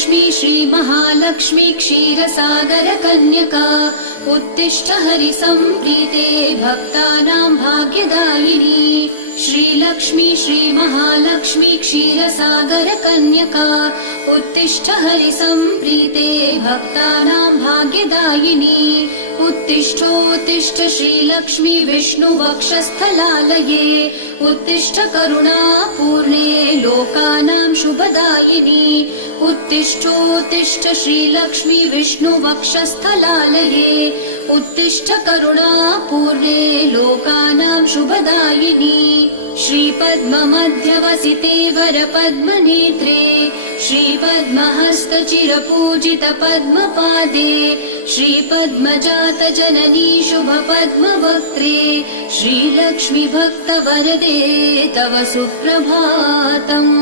श्रीलक्ष्मी श्रीमहालक्ष्मी क्षीरसागरकन्यका उत्तिष्ठ हरिसम्प्रीते भक्तानां भाग्यदायिनी। श्रीलक्ष्मी श्रीमहालक्ष्मी क्षीरसागरकन्यका उत्तिष्ठ हरिसम्प्रीते भक्तानां भाग्यदायिनी। उत्तिष्ठोत्तिष्ठ श्रीलक्ष्मी विष्णुवक्षस्थलालये उत्तिष्ठ करुणापूर्णे लोकानां शुभदायिनी। उत्तिष्ठोत्तिष्ठ श्रीलक्ष्मी विष्णुवक्षस्थलालये उत्तिष्ठ करुणापूर्णे लोकानां शुभदायिनी। श्रीपद्ममध्यवसिते वरपद्मनेत्रे श्रीपद्महस्तचिरपूजित पद्मपादे श्रीपद्मजातजननी शुभपद्मवक्त्रे श्रीलक्ष्मी भक्तवरदे तव सुप्रभातम्।